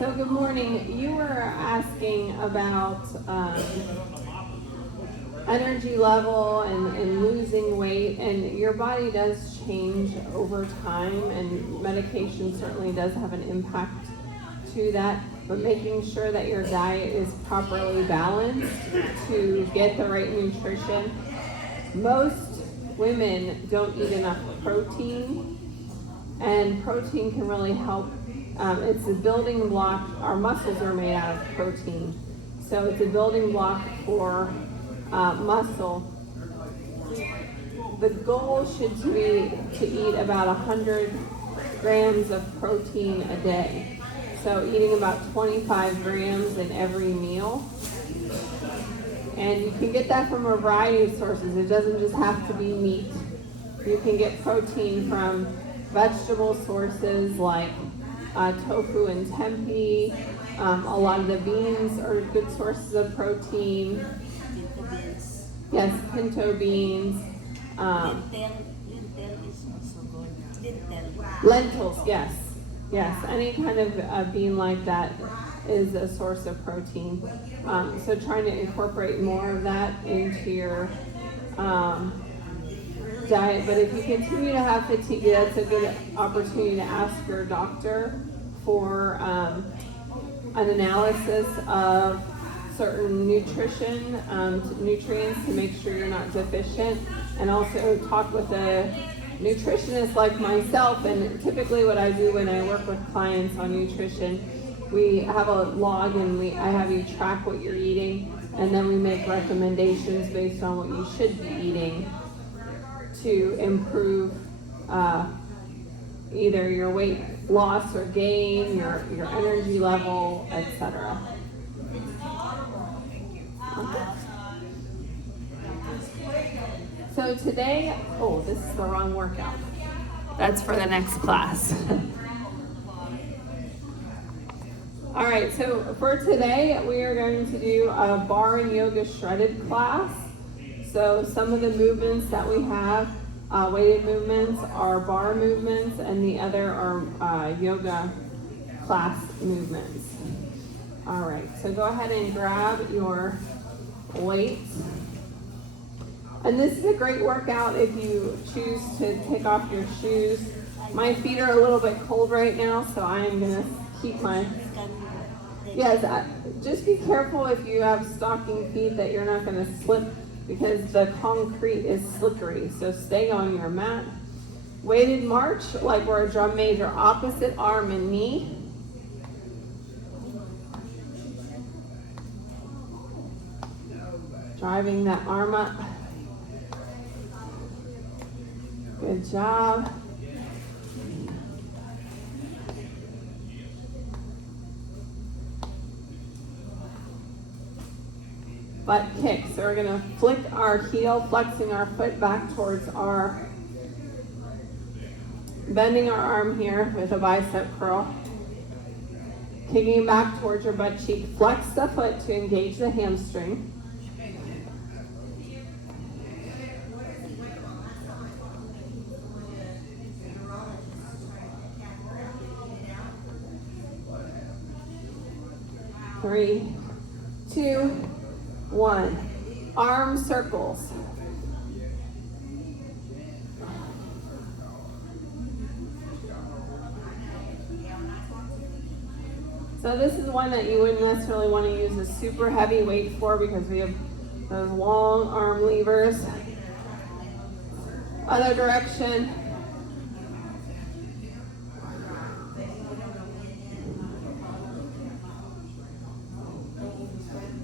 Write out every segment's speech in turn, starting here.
So good morning. You were asking about energy level and losing weight, and your body does change over time, and medication certainly does have an impact to that, but making sure that your diet is properly balanced to get the right nutrition. Most women don't eat enough protein, and protein can really help. It's a building block. Our muscles are made out of protein, so it's a building block for muscle. The goal should be to eat about 100 grams of protein a day. So eating about 25 grams in every meal. And you can get that from a variety of sources. It doesn't just have to be meat. You can get protein from vegetable sources like tofu and tempeh. A lot of the beans are good sources of protein. Yes, pinto beans. Lentils, yes. Yes, any kind of bean like that is a source of protein. So trying to incorporate more of that into your diet. But if you continue to have fatigue, that's a good opportunity to ask your doctor for an analysis of certain nutrients to make sure you're not deficient, and also talk with a nutritionist like myself. And typically what I do when I work with clients on nutrition, we have a log and I have you track what you're eating, and then we make recommendations based on what you should be eating to improve either your weight loss or gain, your energy level, etc. Okay. So today, this is the wrong workout. That's for the next class. All right, so for today, we are going to do a Barre and Yoga SHREDDED class. So some of the movements that we have, weighted movements, are bar movements, and the other are yoga class movements. All right, so go ahead and grab your weights. And this is a great workout if you choose to take off your shoes. My feet are a little bit cold right now, so I am going to keep my... Yes, just be careful if you have stocking feet that you're not going to slip, because the concrete is slippery. So stay on your mat. Weighted march, like we're a drum major, opposite arm and knee. Driving that arm up. Good job. Butt kick. So we're going to flick our heel, flexing our foot back towards our, bending our arm here with a bicep curl. Kicking back towards your butt cheek. Flex the foot to engage the hamstring. Three, two, one. Arm circles. So this is one that you wouldn't necessarily want to use a super heavy weight for, because we have those long arm levers. Other direction.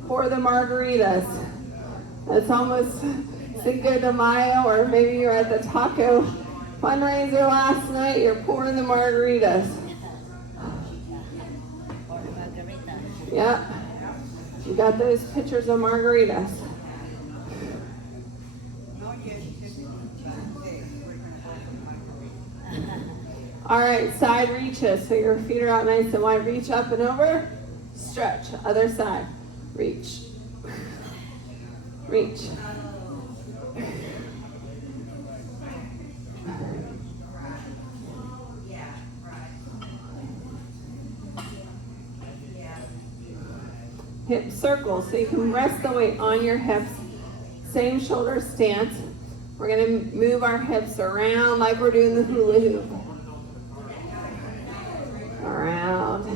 Pour the margaritas. It's almost Cinco de Mayo, or maybe you're at the taco fundraiser last night, you're pouring the margaritas. Yeah, you got those pictures of margaritas. All right, side reaches. So your feet are out nice and wide. Reach up and over. Stretch. Other side. Reach. Reach. hip circles. So you can rest the weight on your hips. Same shoulder stance. We're going to move our hips around like we're doing the hula hoop. Around.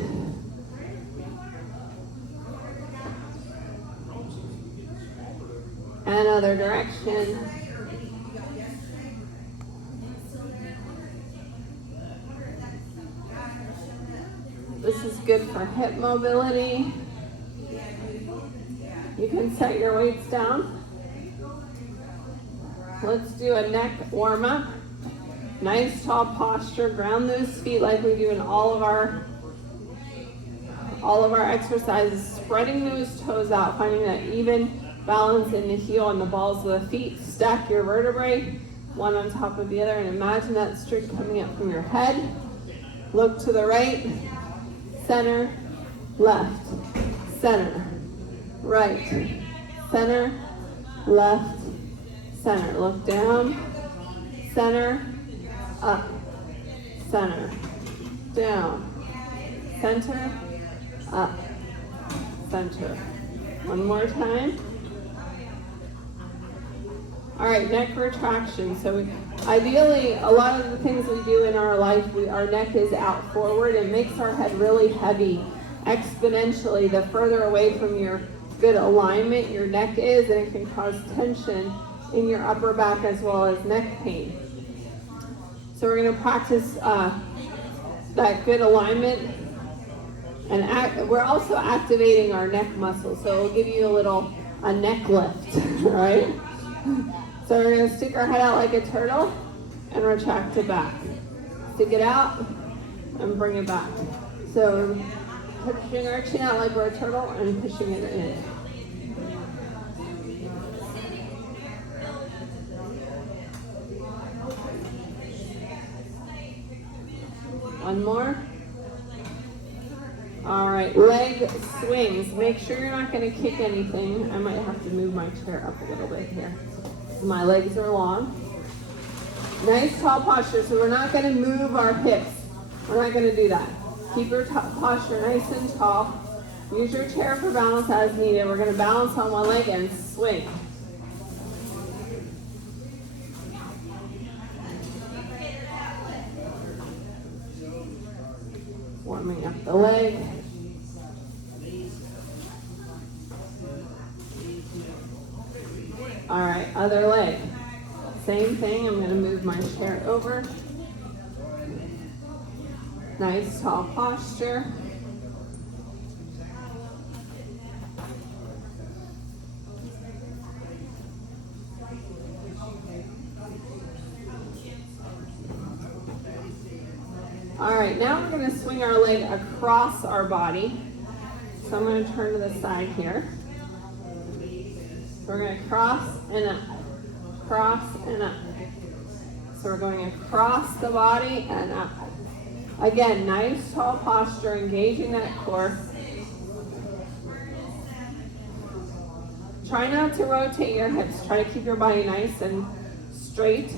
Another direction. This is good for hip mobility. You can set your weights down. Let's do a neck warm up. Nice tall posture. Ground those feet like we do in all of our exercises. Spreading those toes out, finding that even balance in the heel and the balls of the feet. Stack your vertebrae, one on top of the other, and imagine that streak coming up from your head. Look to the right, center, left, center, right, center, left, center. Look down, center, up, center, down, center, up, center. One more time. All right, neck retraction. So ideally, a lot of the things we do in our life, our neck is out forward. It makes our head really heavy exponentially. The further away from your good alignment your neck is, and it can cause tension in your upper back as well as neck pain. So we're going to practice that good alignment. And we're also activating our neck muscles. So it'll give you a neck lift, right? So we're going to stick our head out like a turtle and retract it back. Stick it out and bring it back. So pushing our chin out like we're a turtle and pushing it in. One more. All right, leg swings. Make sure you're not going to kick anything. I might have to move my chair up a little bit here. My legs are long. Nice tall posture, so we're not going to move our hips. We're not going to do that. Keep your posture nice and tall. Use your chair for balance as needed. We're going to balance on one leg and swing. Warming up the leg. All right, other leg. Same thing, I'm going to move my chair over. Nice tall posture. All right, now we're going to swing our leg across our body. So I'm going to turn to the side here. So we're going to cross and up, cross and up. So we're going across the body and up. Again, nice tall posture, engaging that core. Try not to rotate your hips. Try to keep your body nice and straight.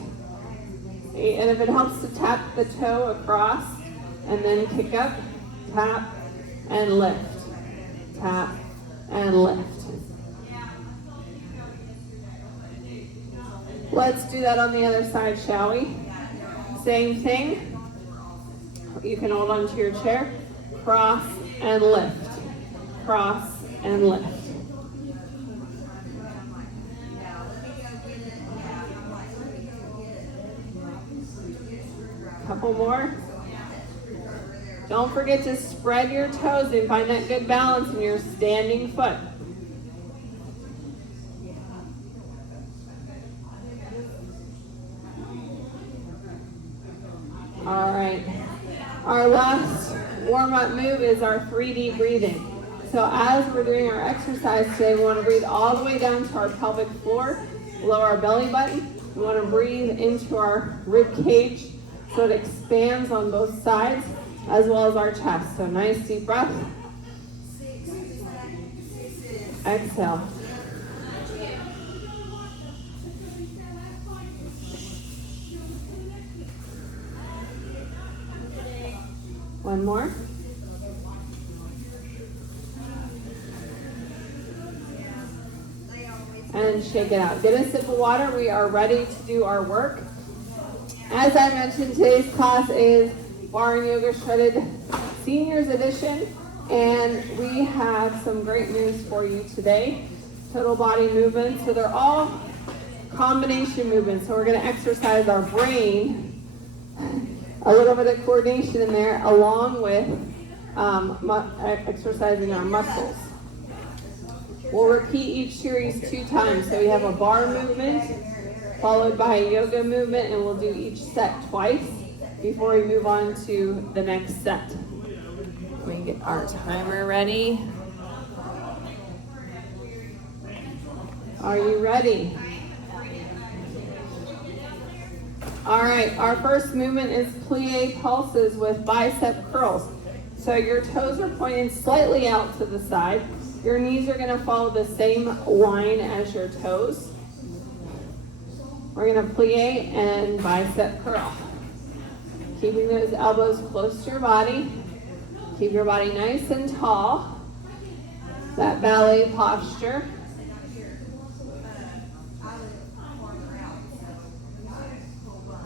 And if it helps to tap the toe across and then kick up, tap and lift, tap and lift. Let's do that on the other side, shall we? Same thing. You can hold onto your chair, cross and lift, cross and lift. Couple more. Don't forget to spread your toes and find that good balance in your standing foot. All right. Our last warm-up move is our 3D breathing. So as we're doing our exercise today, we want to breathe all the way down to our pelvic floor, below our belly button. We want to breathe into our rib cage so it expands on both sides, as well as our chest. So nice deep breath. Exhale. One more. and shake it out. Get a sip of water. We are ready to do our work. As I mentioned, today's class is Barre and Yoga Shredded Seniors Edition, and we have some great news for you today. Total body movements. So they're all combination movements. So we're going to exercise our brain, a little bit of coordination in there, along with exercising our muscles. We'll repeat each series 2 times. So we have a bar movement followed by a yoga movement, and we'll do each set twice before we move on to the next set. We get our timer ready. Are you ready? All right, our first movement is plie pulses with bicep curls. So your toes are pointing slightly out to the side. Your knees are going to follow the same line as your toes. We're going to plie and bicep curl. Keeping those elbows close to your body. Keep your body nice and tall. That ballet posture.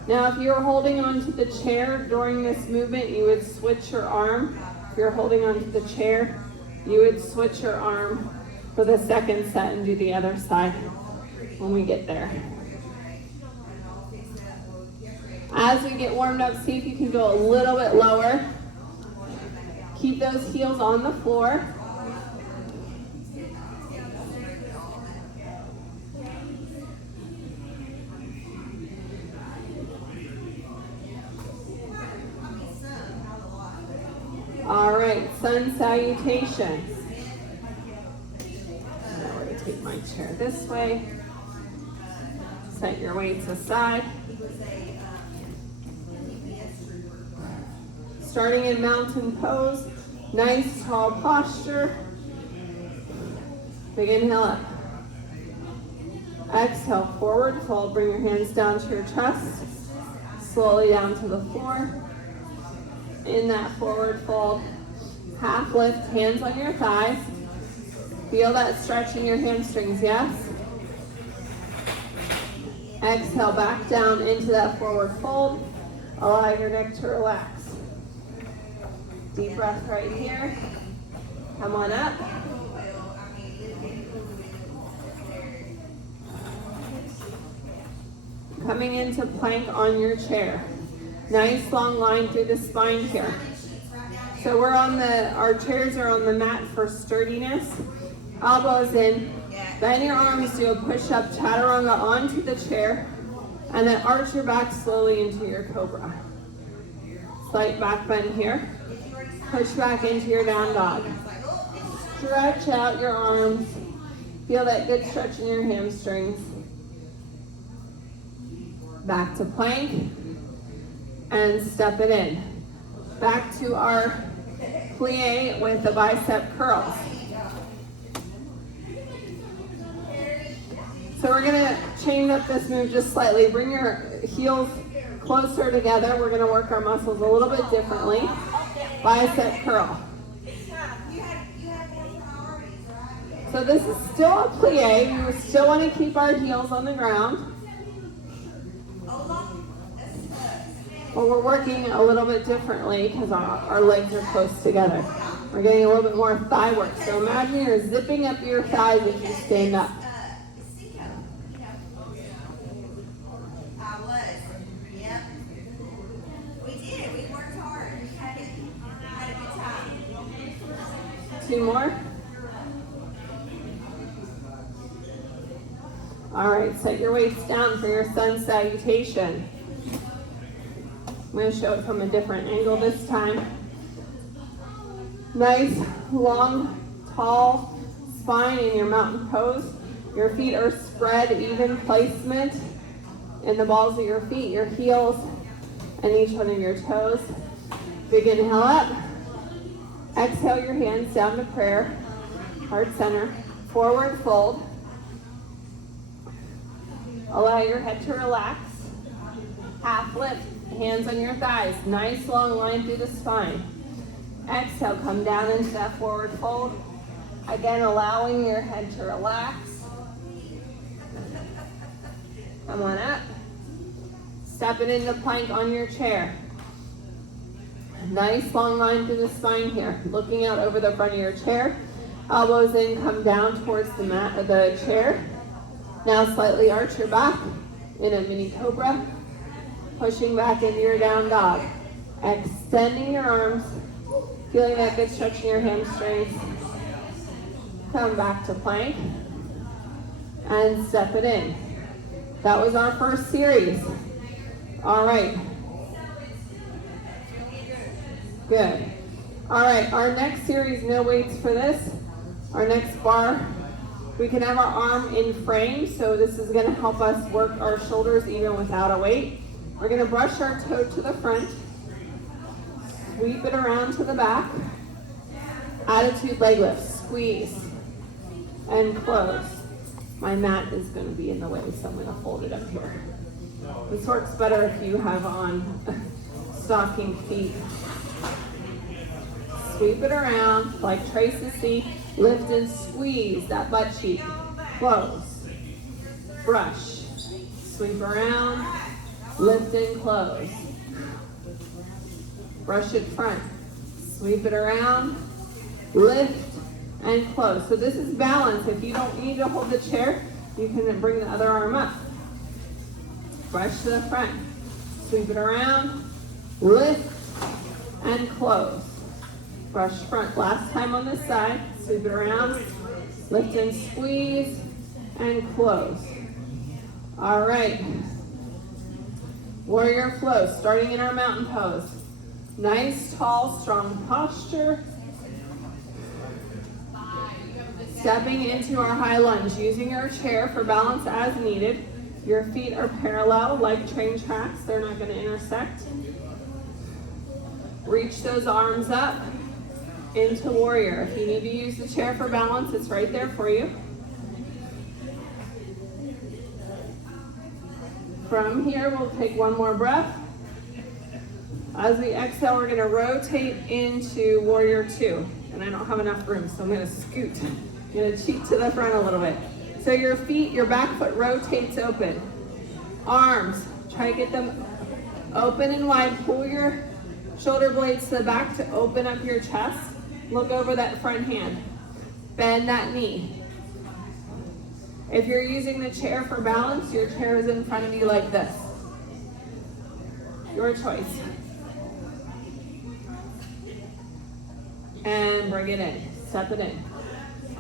Now, if you're holding onto the chair during this movement, you would switch your arm. If you're holding onto the chair, you would switch your arm for the second set and do the other side when we get there. As we get warmed up, see if you can go a little bit lower. Keep those heels on the floor. All right, sun salutation. Now we're going to take my chair this way. Set your weights aside. Starting in mountain pose, nice tall posture. Big inhale up. Exhale, forward fold. Bring your hands down to your chest. Slowly down to the floor. In that forward fold, half lift, hands on your thighs. Feel that stretch in your hamstrings, yes? Exhale, back down into that forward fold. Allow your neck to relax. Deep breath right here. Come on up. Coming into plank on your chair. Nice long line through the spine here. So our chairs are on the mat for sturdiness. Elbows in. Bend your arms, do a push-up chaturanga onto the chair, and then arch your back slowly into your cobra. Slight back bend here. Push back into your down dog. Stretch out your arms. Feel that good stretch in your hamstrings. Back to plank. And step it in. Back to our plie with the bicep curls. So we're going to change up this move just slightly. Bring your heels closer together. We're going to work our muscles a little bit differently. Bicep curl. So this is still a plie. We still want to keep our heels on the ground. But we're working a little bit differently because our legs are close together. We're getting a little bit more thigh work. So imagine you're zipping up your thighs as you stand up. Two more. All right, set your weights down for your sun salutation. I'm going to show it from a different angle this time. Nice, long, tall spine in your mountain pose. Your feet are spread, even placement in the balls of your feet, your heels, and each one of your toes. Big inhale up. Exhale your hands down to prayer. Heart center. Forward fold. Allow your head to relax. Half lift. Hands on your thighs. Nice long line through the spine. Exhale, come down into that forward fold. Again, allowing your head to relax. Come on up. Stepping into plank on your chair. Nice long line through the spine here. Looking out over the front of your chair. Elbows in, come down towards the mat or the chair. Now slightly arch your back in a mini cobra. Pushing back into your down dog. Extending your arms. Feeling that good stretch in your hamstrings. Come back to plank. And step it in. That was our first series. All right. Good. All right, our next series, no weights for this. Our next bar, we can have our arm in frame, so this is gonna help us work our shoulders even without a weight. We're gonna brush our toe to the front, sweep it around to the back, attitude leg lift, squeeze, and close. My mat is gonna be in the way, so I'm gonna fold it up here. This works better if you have on stocking feet. Sweep it around like Tracy C. Lift and squeeze that butt cheek. Close. Brush. Sweep around. Lift and close. Brush it front. Sweep it around. Lift and close. So this is balance. If you don't need to hold the chair, you can bring the other arm up. Brush to the front. Sweep it around. Lift and close. Brush front. Last time on this side. Sweep it around. Lift and squeeze and close. All right. Warrior flow, starting in our mountain pose. Nice, tall, strong posture. Stepping into our high lunge, using our chair for balance as needed. Your feet are parallel like train tracks. They're not going to intersect. Reach those arms up into warrior. If you need to use the chair for balance, it's right there for you. From here, we'll take one more breath. As we exhale, we're going to rotate into warrior two. And I don't have enough room, so I'm going to scoot. I'm going to cheat to the front a little bit. So your feet, your back foot rotates open. Arms, try to get them open and wide. Pull your shoulder blades to the back to open up your chest. Look over that front hand. Bend that knee. If you're using the chair for balance, your chair is in front of you like this. Your choice. And bring it in. Step it in.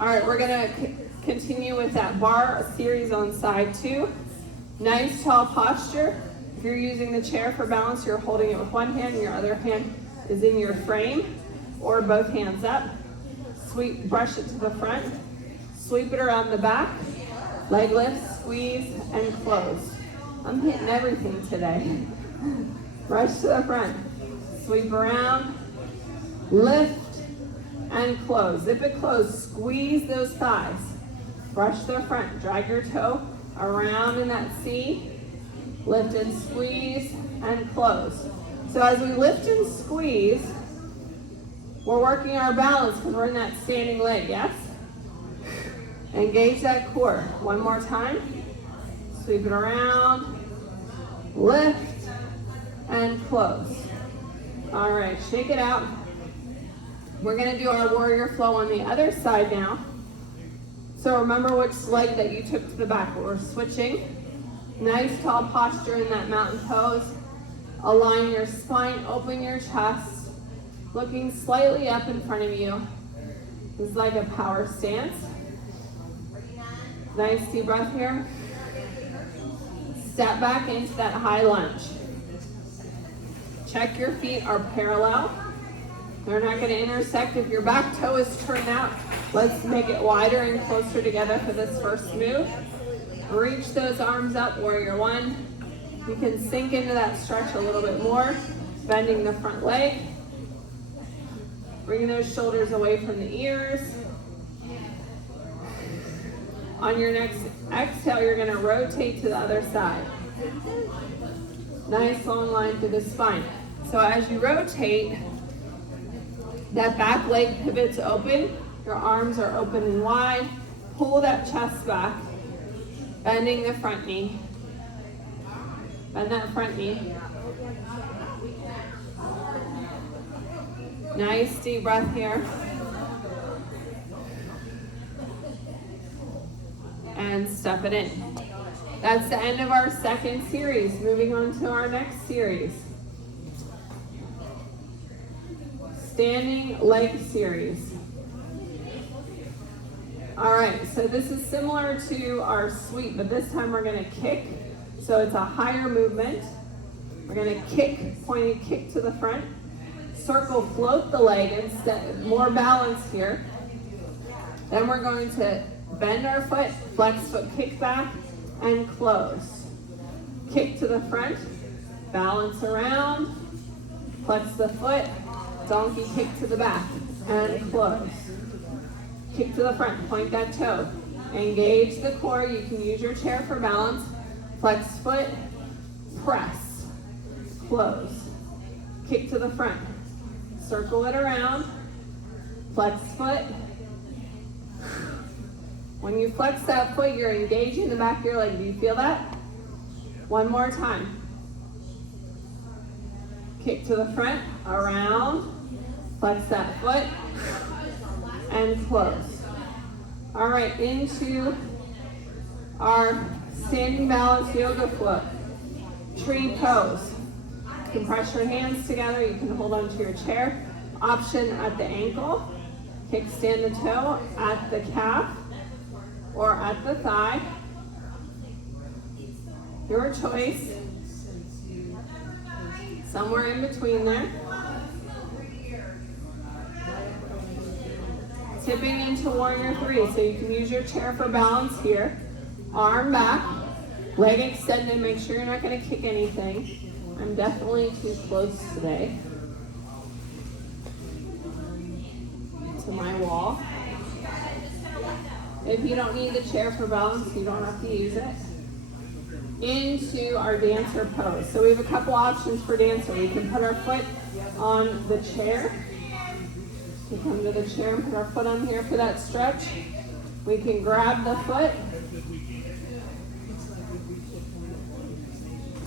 All right, we're going to continue with that bar series on side two. Nice tall posture. If you're using the chair for balance, you're holding it with one hand and your other hand is in your frame, or both hands up. Sweep, brush it to the front. Sweep it around the back. Leg lift, squeeze, and close. I'm hitting everything today. Brush to the front. Sweep around. Lift and close. Zip it closed. Squeeze those thighs. Brush to the front. Drag your toe around in that C. Lift and squeeze and close. So as we lift and squeeze, we're working our balance because we're in that standing leg, yes? Engage that core. One more time. Sweep it around. Lift and close. All right, shake it out. We're going to do our warrior flow on the other side now. So remember which leg that you took to the back. We're switching. Nice tall posture in that mountain pose. Align your spine, open your chest. Looking slightly up in front of you. This is like a power stance. Nice deep breath here. Step back into that high lunge. Check your feet are parallel. They're not going to intersect. If your back toe is turned out, let's make it wider and closer together for this first move. Reach those arms up, warrior one. You can sink into that stretch a little bit more, bending the front leg. Bringing those shoulders away from the ears. On your next exhale, you're going to rotate to the other side. Nice long line through the spine. So as you rotate, that back leg pivots open. Your arms are open and wide. Pull that chest back, bending the front knee. Bend that front knee. Nice deep breath here. And step it in. That's the end of our second series. Moving on to our next series. Standing leg series. All right, so this is similar to our sweep, but this time we're going to kick. So it's a higher movement. We're going to kick, pointed kick to the front. Circle, float the leg instead, more balance here. Then we're going to bend our foot, flex foot, kick back, and close. Kick to the front, balance around, flex the foot, donkey kick to the back, and close. Kick to the front, point that toe. Engage the core, you can use your chair for balance. Flex foot, press, close. Kick to the front, circle it around, flex foot. When you flex that foot, you're engaging the back of your leg. Do you feel that? One more time. Kick to the front, around, flex that foot, and close. All right, into our standing balance yoga flow. Tree pose. You can press your hands together. You can hold onto your chair. Option at the ankle. Kickstand the toe at the calf or at the thigh. Your choice. Somewhere in between there. Tipping into warrior three. So you can use your chair for balance here. Arm back, leg extended. Make sure you're not going to kick anything. I'm definitely too close today to my wall. If you don't need the chair for balance, you don't have to use it. Into our dancer pose. So we have a couple options for dancer. We can put our foot on the chair. We come to the chair and put our foot on here for that stretch. We can grab the foot.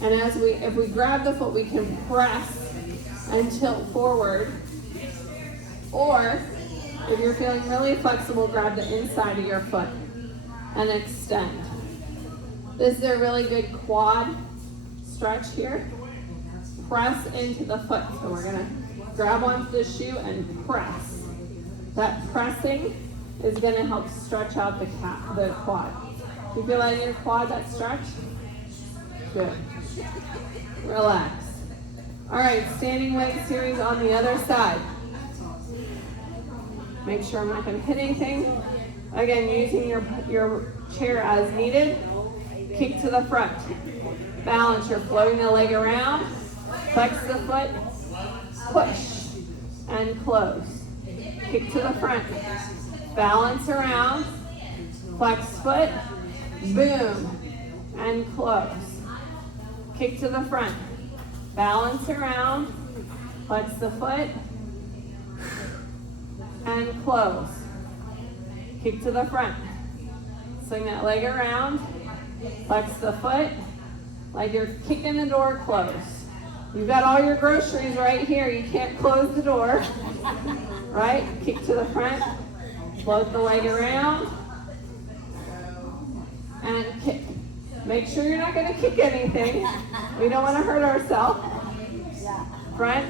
And if we grab the foot, we can press and tilt forward. Or if you're feeling really flexible, grab the inside of your foot and extend. This is a really good quad stretch here. Press into the foot. So we're gonna grab onto the shoe and press. That pressing is gonna help stretch out the quad. Do you feel that in your quad, that stretch? Good. Relax. All right, standing leg series on the other side. Make sure I'm not going to hit anything. Again, using your chair as needed. Kick to the front. Balance, you're floating the leg around. Flex the foot. Push and close. Kick to the front. Balance around. Flex foot. Boom and close. Kick to the front, balance around, flex the foot, and close. Kick to the front, swing that leg around, flex the foot, like you're kicking the door closed. You've got all your groceries right here, you can't close the door, right? Kick to the front, float the leg around, and kick. Make sure you're not going to kick anything. We don't want to hurt ourselves. Front,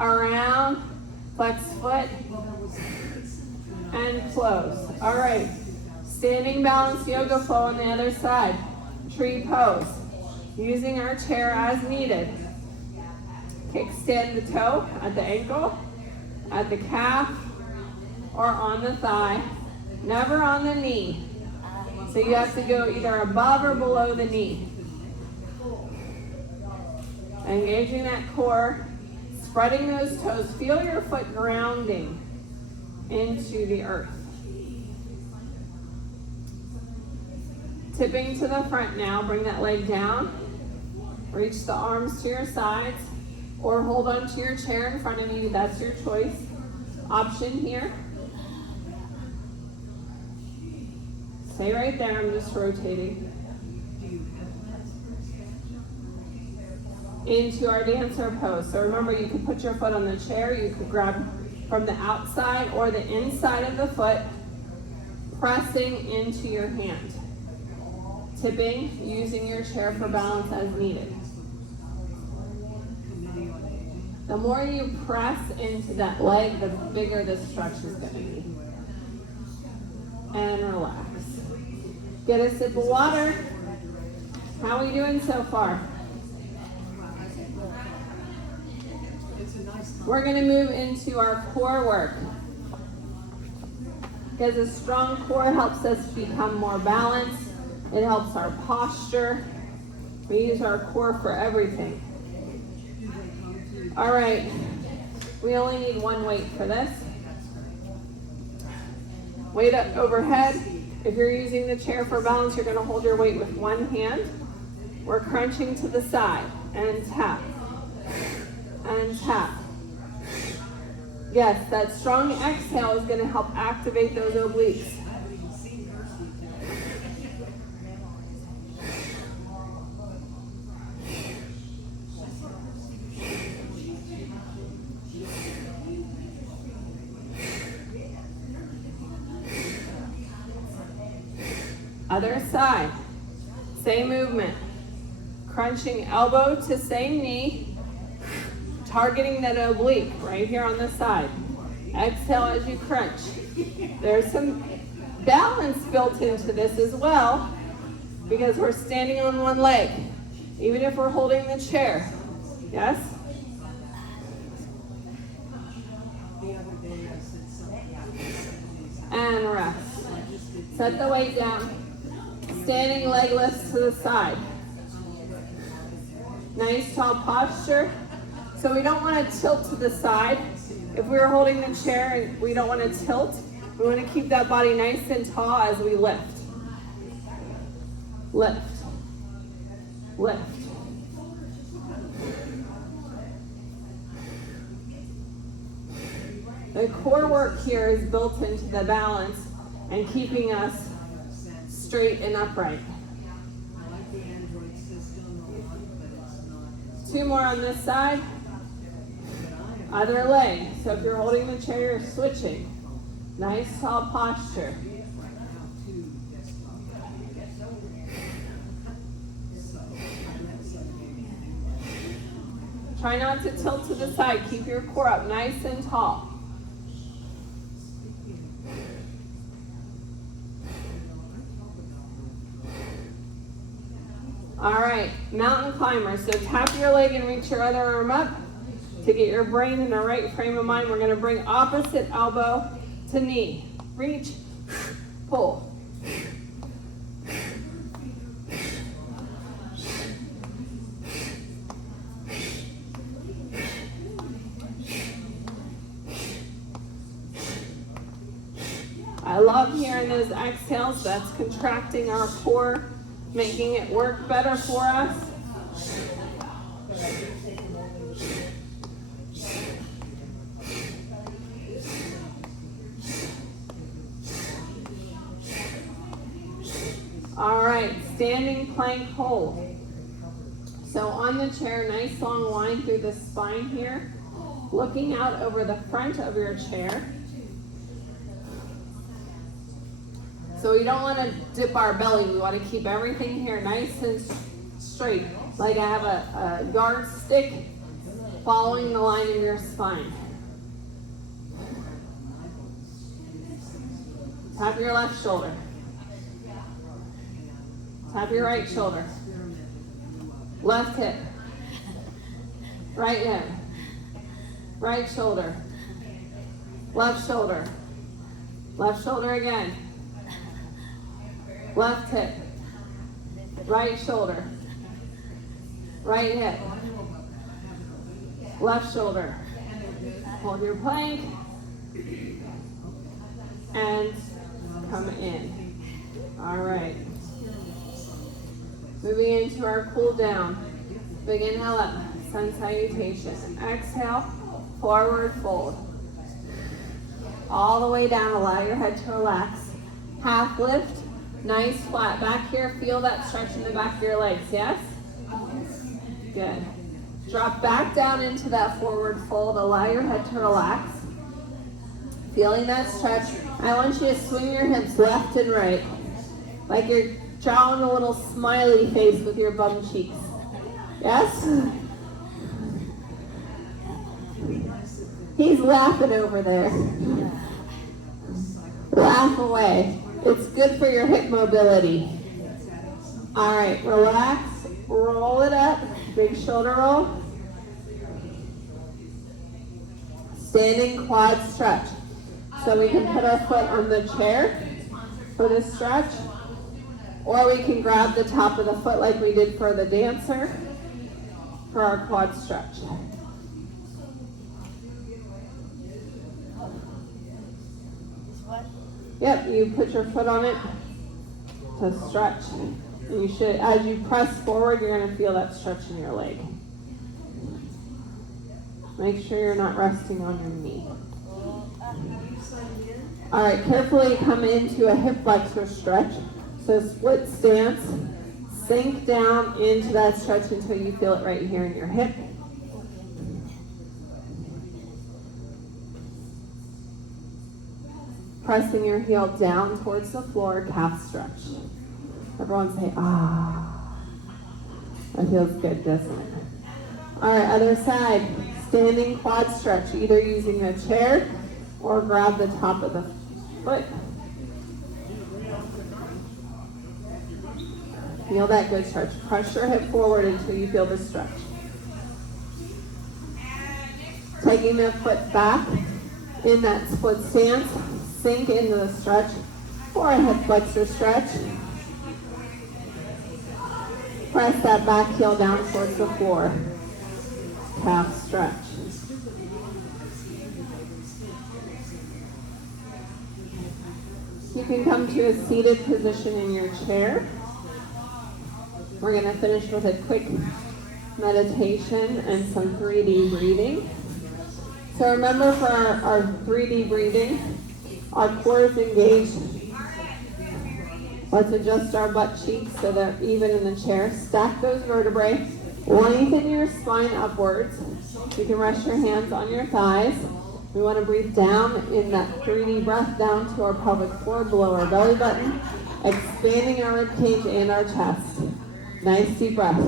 around, flex foot, and close. All right. Standing balance yoga flow on the other side. Tree pose. Using our chair as needed. Kickstand the toe at the ankle, at the calf, or on the thigh. Never on the knee. So you have to go either above or below the knee. Engaging that core, spreading those toes. Feel your foot grounding into the earth. Tipping to the front now. Bring that leg down. Reach the arms to your sides or hold onto your chair in front of you. That's your choice. Option here. Stay right there, I'm just rotating. into our dancer pose. So remember, you can put your foot on the chair, you could grab from the outside or the inside of the foot, pressing into your hand. Tipping, using your chair for balance as needed. The more you press into that leg, the bigger the stretch is going to be. And relax. Get a sip of water. How are we doing so far? We're going to move into our core work. Because a strong core helps us become more balanced. It helps our posture. We use our core for everything. All right, we only need one weight for this. Weight up overhead. If you're using the chair for balance, you're going to hold your weight with one hand. We're crunching to the side and tap and tap. Yes, that strong exhale is going to help activate those obliques. Other side, same movement. Crunching elbow to same knee, targeting that oblique right here on the side. Exhale as you crunch. There's some balance built into this as well because we're standing on one leg, even if we're holding the chair. Yes? And rest. Set the weight down. Standing leg lifts to the side. Nice tall posture. So we don't want to tilt to the side. If we were holding the chair and we don't want to tilt, we want to keep that body nice and tall as we lift. Lift. Lift. The core work here is built into the balance and keeping us straight and upright. 2 more on this side. Other leg. So if you're holding the chair, you're switching. Nice tall posture. Try not to tilt to the side. Keep your core up nice and tall. All right, mountain climber. So tap your leg and reach your other arm up to get your brain in the right frame of mind. We're going to bring opposite elbow to knee. Reach, pull. I love hearing those exhales. That's contracting our core, making it work better for us. All right, standing plank hold. So on the chair, nice long line through the spine here, looking out over the front of your chair. So we don't want to dip our belly. We want to keep everything here nice and straight. Like I have a guard stick following the line of your spine. Tap your left shoulder. Tap your right shoulder. Left hip. Right hip. Right shoulder. Left shoulder. Left shoulder again. Left hip, right shoulder, right hip, left shoulder. Hold your plank and come in. All right. Moving into our cool down. Big inhale up, sun salutation. Exhale, forward fold. All the way down, allow your head to relax. Half lift. Nice flat back here. Feel that stretch in the back of your legs, yes? Good. Drop back down into that forward fold. Allow your head to relax. Feeling that stretch. I want you to swing your hips left and right. Like you're drawing a little smiley face with your bum cheeks. Yes? He's laughing over there. Laugh away. It's good for your hip mobility. All right, relax. Roll it up. Big shoulder roll. Standing quad stretch. So we can put our foot on the chair for this stretch, or we can grab the top of the foot like we did for the dancer for our quad stretch. Yep, you put your foot on it to stretch. And you should, as you press forward, you're going to feel that stretch in your leg. Make sure you're not resting on your knee. All right, carefully come into a hip flexor stretch. So split stance, sink down into that stretch until you feel it right here in your hip. Pressing your heel down towards the floor, calf stretch. Everyone say, ah. That feels good, doesn't it? All right, other side. Standing quad stretch, either using a chair or grab the top of the foot. Feel that good stretch. Press your hip forward until you feel the stretch. Taking the foot back in that split stance, sink into the stretch or a hip flexor stretch. Press that back heel down towards the floor. Calf stretch. You can come to a seated position in your chair. We're going to finish with a quick meditation and some 3D breathing. So remember, for our 3D breathing, our core is engaged. Let's adjust our butt cheeks so they're even in the chair. Stack those vertebrae. Lengthen your spine upwards. You can rest your hands on your thighs. We want to breathe down in that 3D breath down to our pelvic floor, below our belly button, expanding our rib cage and our chest. Nice deep breath.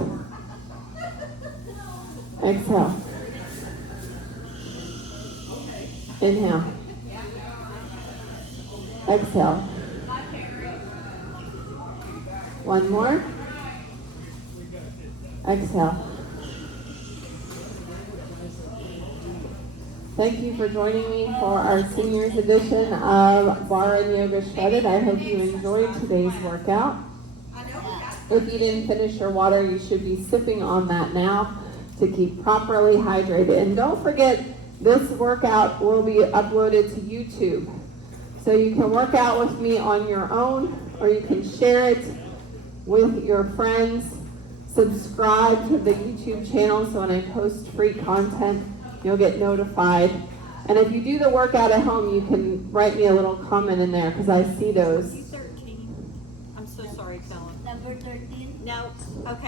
Exhale. Inhale. Exhale. One more. Exhale. Thank you for joining me for our seniors edition of Barre and Yoga SHREDDED. I hope you enjoyed today's workout. If you didn't finish your water, you should be sipping on that now to keep properly hydrated. And don't forget, this workout will be uploaded to YouTube. So you can work out with me on your own, or you can share it with your friends. Subscribe to the YouTube channel so when I post free content, you'll get notified. And if you do the workout at home, you can write me a little comment in there because I see those. 13. I'm so sorry, Philip. Number 13? No. Okay.